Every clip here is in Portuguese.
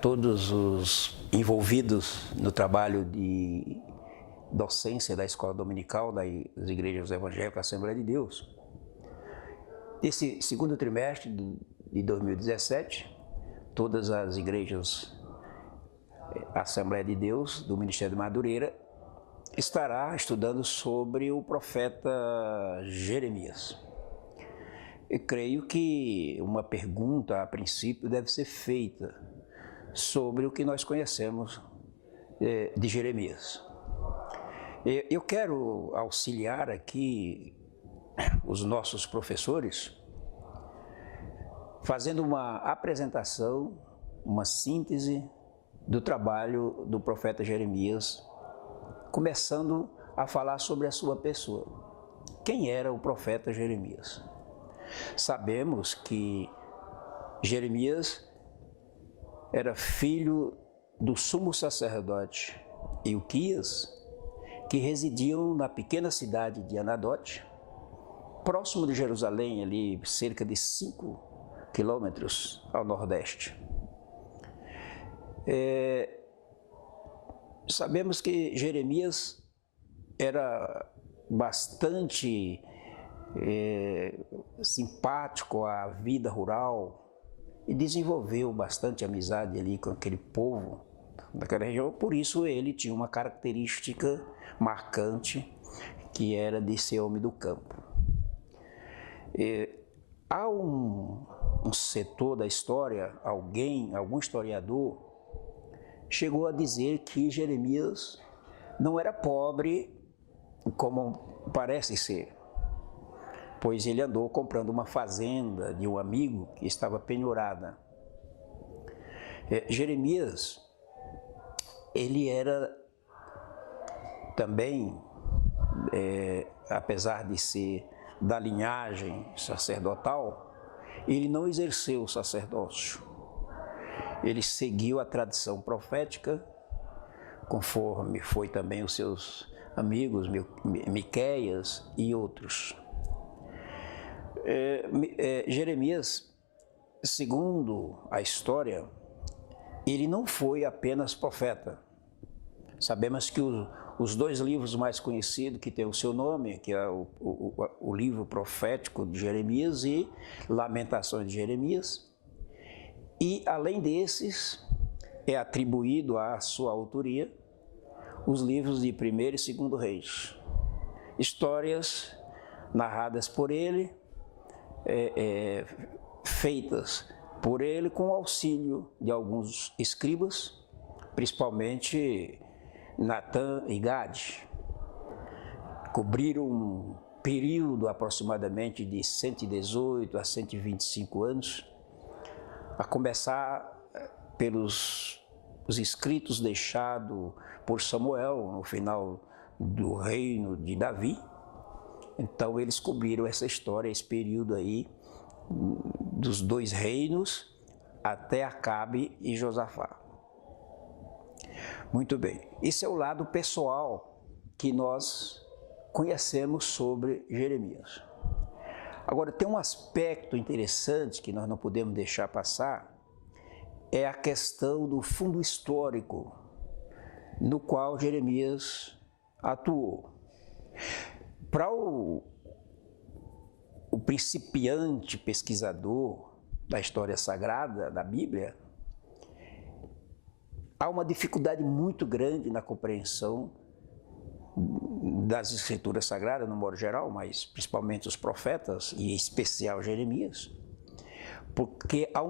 todos os envolvidos no trabalho de docência da Escola Dominical das Igrejas Evangélicas Assembleia de Deus. Nesse segundo trimestre de 2017, todas as igrejas Assembleia de Deus do Ministério de Madureira estará estudando sobre o profeta Jeremias. Eu creio que uma pergunta, a princípio, deve ser feita sobre o que nós conhecemos de Jeremias. Eu quero auxiliar aqui os nossos professores fazendo uma apresentação, uma síntese do trabalho do profeta Jeremias, começando a falar sobre a sua pessoa. Quem era o profeta Jeremias? Sabemos que Jeremias era filho do sumo sacerdote Ilquias, que residiam na pequena cidade de Anadote, próximo de Jerusalém, ali cerca de 5 quilômetros ao nordeste. Sabemos que Jeremias era bastante simpático à vida rural e desenvolveu bastante amizade ali com aquele povo daquela região. Por isso ele tinha uma característica marcante, que era de ser homem do campo. Há um setor da história, algum historiador, chegou a dizer que Jeremias não era pobre como parece ser, pois ele andou comprando uma fazenda de um amigo que estava penhorada. Jeremias, ele era também, apesar de ser da linhagem sacerdotal, ele não exerceu o sacerdócio. Ele seguiu a tradição profética, conforme foi também os seus amigos, Miqueias e outros. Jeremias, segundo a história, ele não foi apenas profeta. Sabemos que os dois livros mais conhecidos que têm o seu nome, que é o livro profético de Jeremias e Lamentações de Jeremias, e além desses, é atribuído à sua autoria os livros de 1º e 2º Reis, histórias narradas por ele, feitas por ele com o auxílio de alguns escribas, principalmente Natã e Gade. Cobriram um período aproximadamente de 118 a 125 anos, a começar pelos escritos deixados por Samuel no final do reino de Davi. Então eles cobriram essa história, esse período aí dos 2 reinos até Acabe e Josafá. Muito bem, esse é o lado pessoal que nós conhecemos sobre Jeremias. Agora, tem um aspecto interessante que nós não podemos deixar passar, é a questão do fundo histórico no qual Jeremias atuou. Para o principiante pesquisador da história sagrada da Bíblia, há uma dificuldade muito grande na compreensão das escrituras sagradas, no modo geral, mas principalmente os profetas, e em especial Jeremias, porque há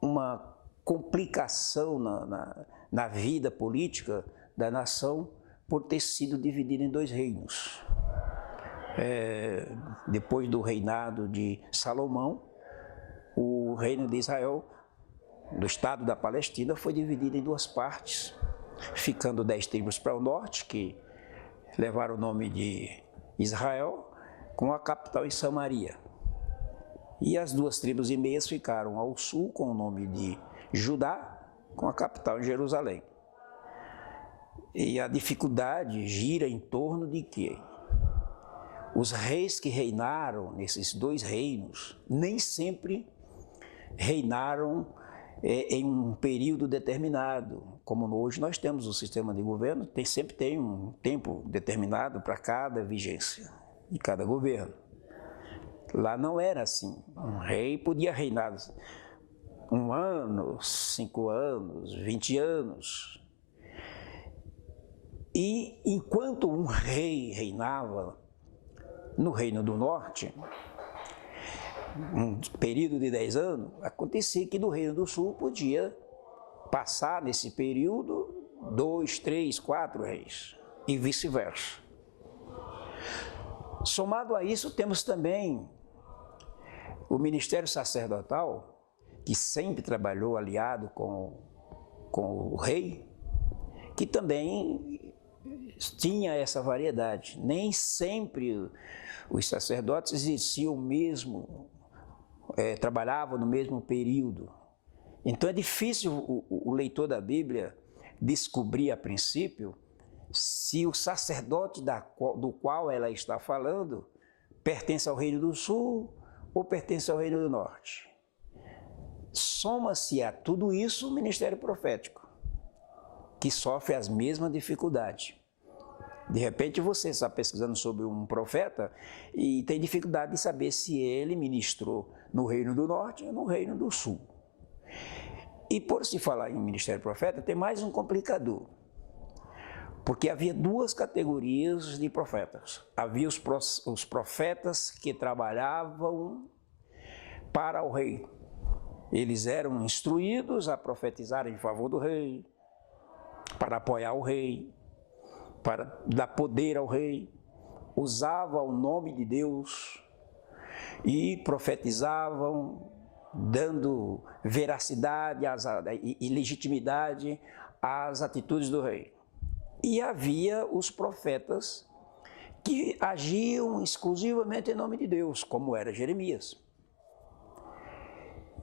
uma complicação na vida política da nação por ter sido dividida em 2 reinos. Depois do reinado de Salomão, o reino de Israel, do estado da Palestina, foi dividido em 2 partes, ficando 10 tribos para o norte, que levaram o nome de Israel, com a capital em Samaria. E as 2 tribos e meias ficaram ao sul, com o nome de Judá, com a capital em Jerusalém. E a dificuldade gira em torno de quê? Os reis que reinaram nesses 2 reinos nem sempre reinaram em um período determinado. Como hoje nós temos o sistema de governo, sempre tem um tempo determinado para cada vigência de cada governo. Lá não era assim. Um rei podia reinar 1 ano, 5 anos, 20 anos. E enquanto um rei reinava no Reino do Norte, um período de 10 anos, acontecia que no Reino do Sul podia passar nesse período 2, 3, 4 reis e vice-versa. Somado a isso, temos também o ministério sacerdotal, que sempre trabalhou aliado com o rei, que também tinha essa variedade. Nem sempre os sacerdotes exerciam o mesmo, trabalhavam no mesmo período. Então é difícil o leitor da Bíblia descobrir a princípio se o sacerdote do qual ela está falando pertence ao Reino do Sul ou pertence ao Reino do Norte. Soma-se a tudo isso o ministério profético, que sofre as mesmas dificuldades. De repente você está pesquisando sobre um profeta e tem dificuldade de saber se ele ministrou no Reino do Norte ou no Reino do Sul. E por se falar em ministério profeta, tem mais um complicador. Porque havia 2 categorias de profetas. Havia os profetas que trabalhavam para o rei. Eles eram instruídos a profetizar em favor do rei, para apoiar o rei, para dar poder ao rei. Usavam o nome de Deus e profetizavam, dando veracidade e legitimidade às atitudes do rei. E havia os profetas que agiam exclusivamente em nome de Deus, como era Jeremias.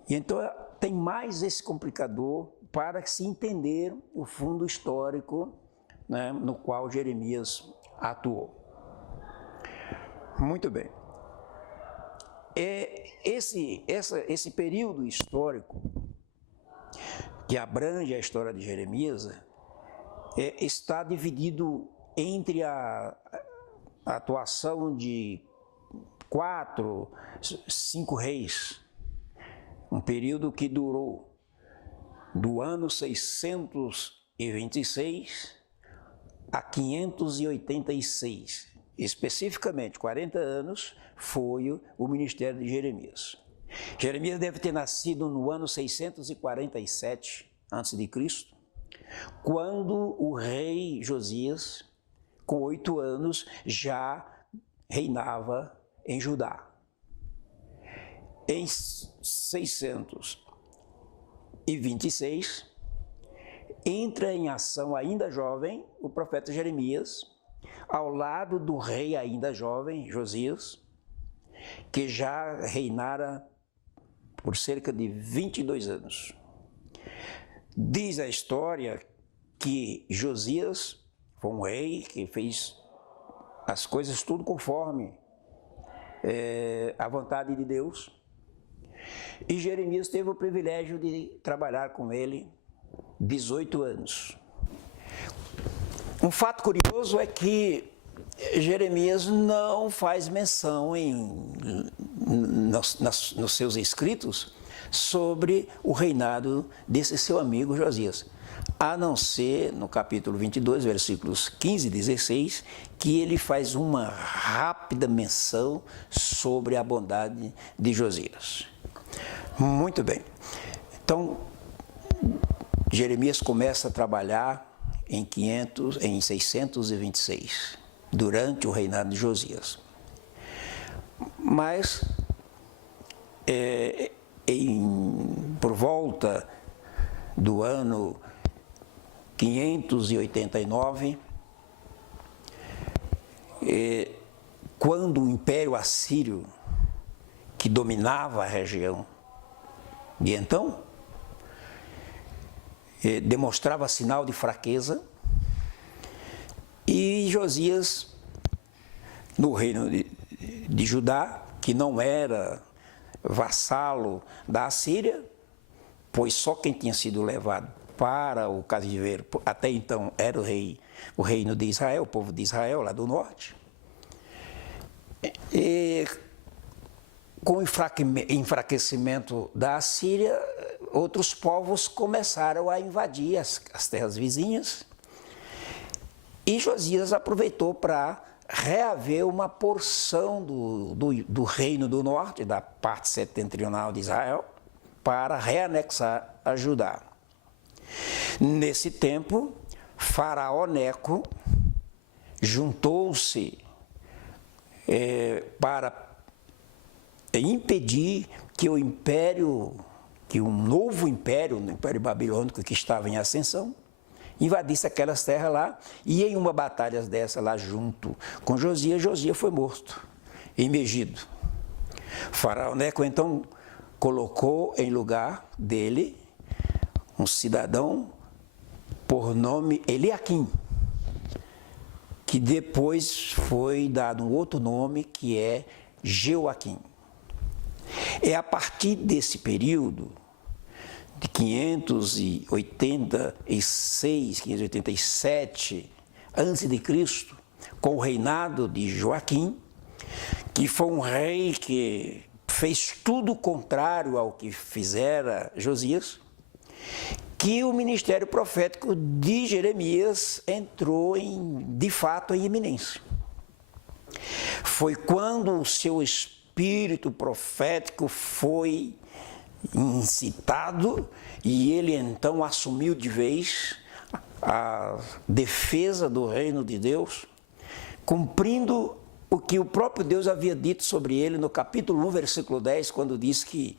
E então tem mais esse complicador para se entender o fundo histórico, né, no qual Jeremias atuou. Muito bem. Esse período histórico que abrange a história de Jeremias está dividido entre a atuação de 4, 5 reis, um período que durou do ano 626 a 586. Especificamente, 40 anos foi o ministério de Jeremias. Jeremias deve ter nascido no ano 647 a.C., quando o rei Josias, com 8 anos, já reinava em Judá. Em 626, entra em ação, ainda jovem, o profeta Jeremias, ao lado do rei ainda jovem, Josias, que já reinara por cerca de 22 anos. Diz a história que Josias foi um rei que fez as coisas tudo conforme a vontade de Deus. E Jeremias teve o privilégio de trabalhar com ele 18 anos. Um fato curioso é que Jeremias não faz menção nos seus escritos sobre o reinado desse seu amigo Josias, a não ser no capítulo 22, versículos 15 e 16, que ele faz uma rápida menção sobre a bondade de Josias. Muito bem. Então, Jeremias começa a trabalhar em 626, durante o reinado de Josias. Mas, por volta do ano 589, quando o Império Assírio, que dominava a região, e então demonstrava sinal de fraqueza, e Josias, no reino de Judá, que não era vassalo da Assíria, pois só quem tinha sido levado para o cativeiro até então era o reino de Israel, o povo de Israel lá do norte. E com o enfraquecimento da Assíria, outros povos começaram a invadir as terras vizinhas, e Josias aproveitou para reaver uma porção do reino do norte, da parte setentrional de Israel, para reanexar a Judá. Nesse tempo, Faraó Neco juntou-se para impedir que o novo império, o Império Babilônico que estava em ascensão, invadisse aquelas terras lá, e em uma batalha dessa lá junto com Josias, Josias foi morto em Megido. Faraó Neco então colocou em lugar dele um cidadão por nome Eliaquim, que depois foi dado um outro nome que é Jeoaquim. É a partir desse período de 586, 587 a.C., com o reinado de Joaquim, que foi um rei que fez tudo o contrário ao que fizera Josias, que o ministério profético de Jeremias entrou de fato em iminência. Foi quando o seu espírito profético foi incitado e ele então assumiu de vez a defesa do reino de Deus, cumprindo o que o próprio Deus havia dito sobre ele no capítulo 1, versículo 10, quando diz que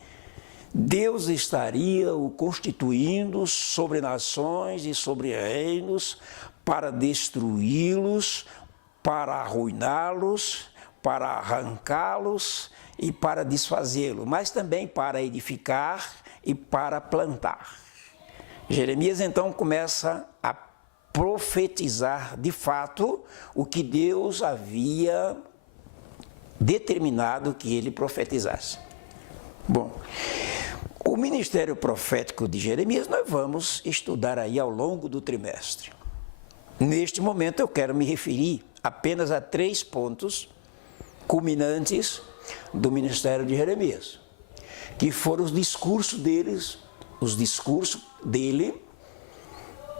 Deus estaria o constituindo sobre nações e sobre reinos para destruí-los, para arruiná-los, para arrancá-los e para desfazê-lo, mas também para edificar e para plantar. Jeremias então começa a profetizar de fato o que Deus havia determinado que ele profetizasse. Bom, o ministério profético de Jeremias nós vamos estudar aí ao longo do trimestre. Neste momento eu quero me referir apenas a 3 pontos culminantes do ministério de Jeremias, que foram os discursos dele,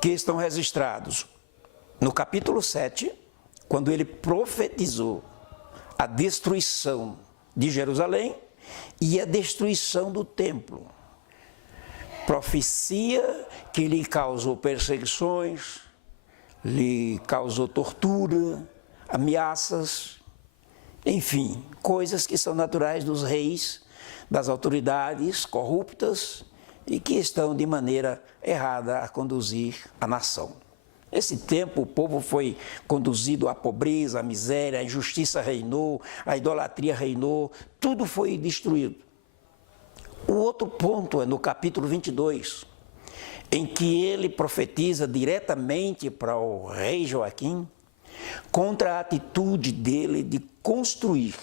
que estão registrados no capítulo 7, quando ele profetizou a destruição de Jerusalém e a destruição do templo. Profecia que lhe causou perseguições, lhe causou tortura, ameaças, enfim, coisas que são naturais dos reis, das autoridades corruptas e que estão de maneira errada a conduzir a nação. Nesse tempo o povo foi conduzido à pobreza, à miséria, a injustiça reinou, a idolatria reinou, tudo foi destruído. O outro ponto é no capítulo 22, em que ele profetiza diretamente para o rei Joaquim contra a atitude dele de construir,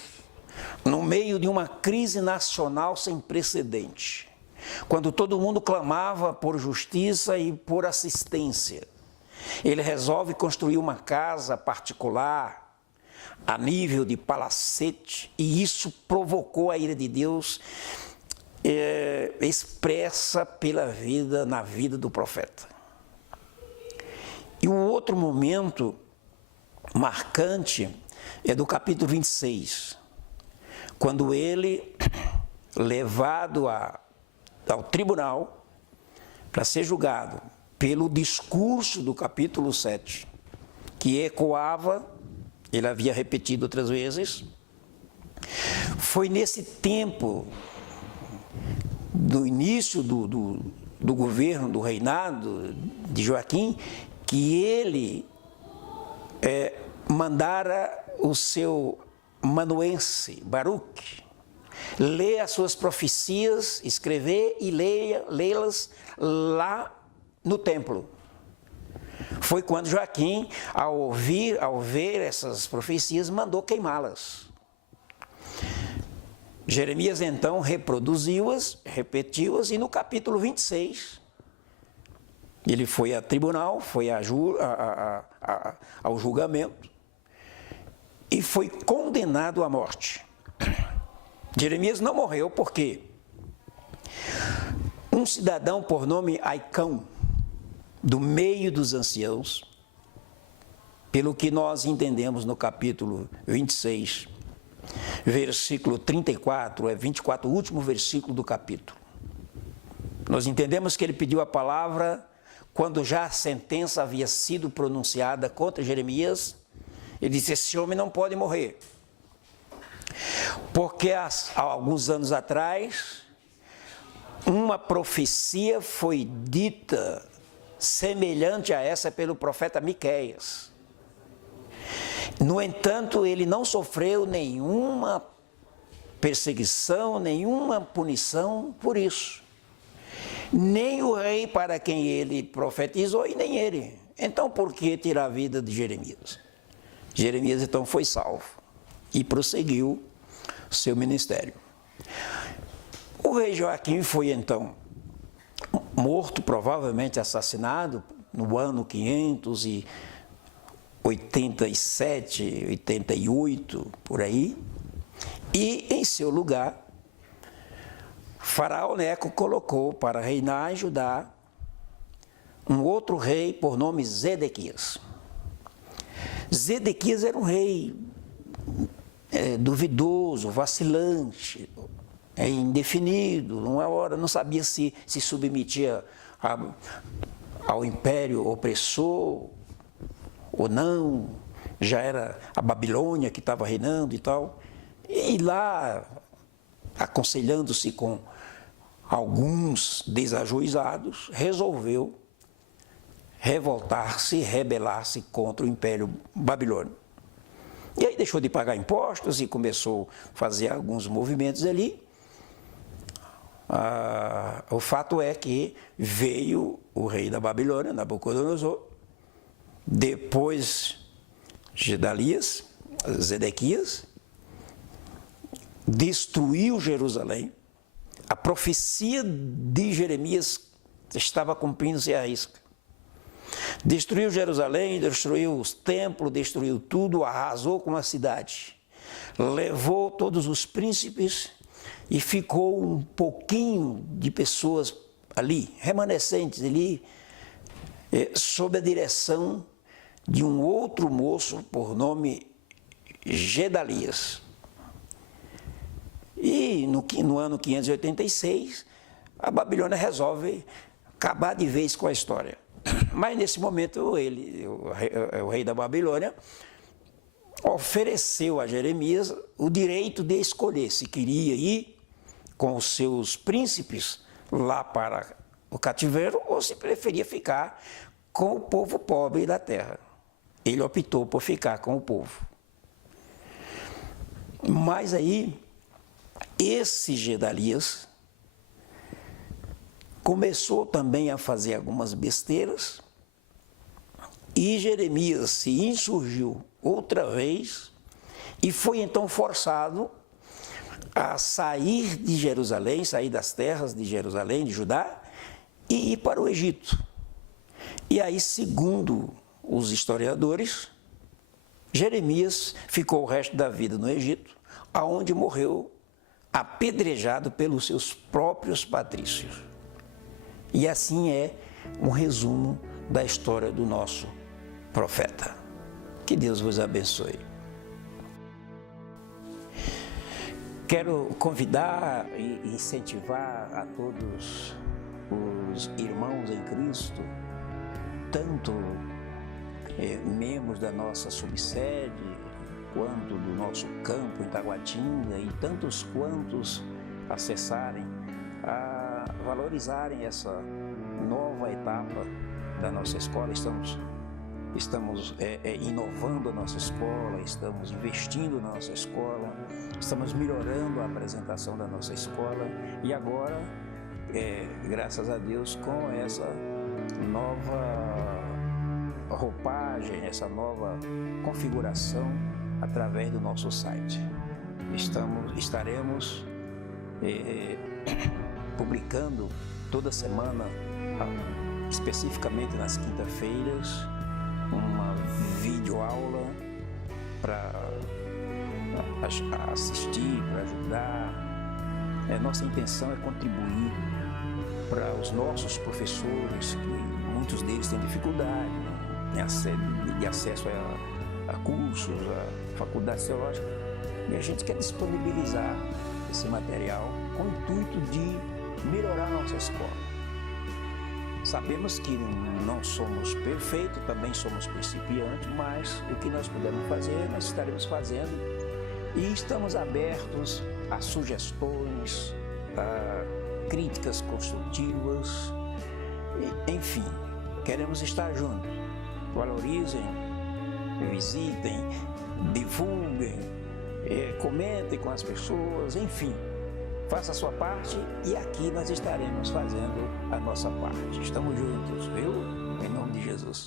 no meio de uma crise nacional sem precedente, quando todo mundo clamava por justiça e por assistência. Ele resolve construir uma casa particular a nível de palacete, e isso provocou a ira de Deus expressa na vida do profeta. E o outro momento marcante é do capítulo 26, quando ele, levado ao tribunal para ser julgado pelo discurso do capítulo 7, que ecoava, ele havia repetido outras vezes, foi nesse tempo do início do governo, do reinado de Joaquim, que ele mandara o seu amanuense, Baruque, ler as suas profecias, escrever e lê-las lá no templo. Foi quando Joaquim, ao ver essas profecias, mandou queimá-las. Jeremias então reproduziu-as, repetiu-as, e no capítulo 26, ele foi a tribunal, foi ao julgamento e foi condenado à morte. Jeremias não morreu porque um cidadão por nome Aicão, do meio dos anciãos, pelo que nós entendemos no capítulo 26, versículo 34, 24, o último versículo do capítulo. Nós entendemos que ele pediu a palavra quando já a sentença havia sido pronunciada contra Jeremias. Ele disse: esse homem não pode morrer. Porque há alguns anos atrás, uma profecia foi dita semelhante a essa pelo profeta Miqueias. No entanto, ele não sofreu nenhuma perseguição, nenhuma punição por isso. Nem o rei para quem ele profetizou e nem ele. Então, por que tirar a vida de Jeremias? Jeremias, então, foi salvo e prosseguiu seu ministério. O rei Joaquim foi, então, morto, provavelmente assassinado, no ano 587, 88, por aí. E, em seu lugar, Faraó Neco colocou para reinar em Judá um outro rei por nome Zedequias. Zedequias era um rei duvidoso, vacilante, indefinido, numa hora não sabia se submetia ao império opressor ou não, já era a Babilônia que estava reinando e tal, e lá, aconselhando-se com alguns desajuizados, resolveu revoltar-se, rebelar-se contra o Império Babilônico. E aí deixou de pagar impostos e começou a fazer alguns movimentos ali. O fato é que veio o rei da Babilônia, Nabucodonosor, depois Gedalias, Zedequias, destruiu Jerusalém. A profecia de Jeremias estava cumprindo-se à risca. Destruiu Jerusalém, destruiu os templos, destruiu tudo, arrasou com a cidade. Levou todos os príncipes e ficou um pouquinho de pessoas ali, remanescentes ali, sob a direção de um outro moço por nome Gedalias. E no ano 586, a Babilônia resolve acabar de vez com a história. Mas nesse momento o rei da Babilônia ofereceu a Jeremias o direito de escolher se queria ir com os seus príncipes lá para o cativeiro ou se preferia ficar com o povo pobre da terra. Ele optou por ficar com o povo. Mas aí, esse Gedalias começou também a fazer algumas besteiras e Jeremias se insurgiu outra vez e foi então forçado a sair de Jerusalém, sair das terras de Jerusalém, de Judá, e ir para o Egito. E aí, segundo os historiadores, Jeremias ficou o resto da vida no Egito, aonde morreu apedrejado pelos seus próprios patrícios. E assim é um resumo da história do nosso profeta. Que Deus vos abençoe. Quero convidar e incentivar a todos os irmãos em Cristo, tanto membros da nossa subsede, quanto do nosso campo em Taguatinga e tantos quantos acessarem, a valorizarem essa nova etapa da nossa escola. Estamos inovando a nossa escola, estamos investindo na nossa escola, estamos melhorando a apresentação da nossa escola e agora, graças a Deus, com essa nova roupagem, essa nova configuração através do nosso site. Estaremos publicando toda semana, especificamente nas quinta-feiras, uma videoaula para assistir, para ajudar. Nossa intenção é contribuir para os nossos professores, que muitos deles têm dificuldade, né, de acesso a cursos, a faculdades teológicas, e a gente quer disponibilizar esse material com o intuito de melhorar a nossa escola. Sabemos que não somos perfeitos, também somos principiantes, mas o que nós pudermos fazer, nós estaremos fazendo, e estamos abertos a sugestões, a críticas construtivas, enfim, queremos estar juntos. Valorizem, visitem, divulguem, comentem com as pessoas, enfim, faça a sua parte e aqui nós estaremos fazendo a nossa parte. Estamos juntos, viu? Em nome de Jesus.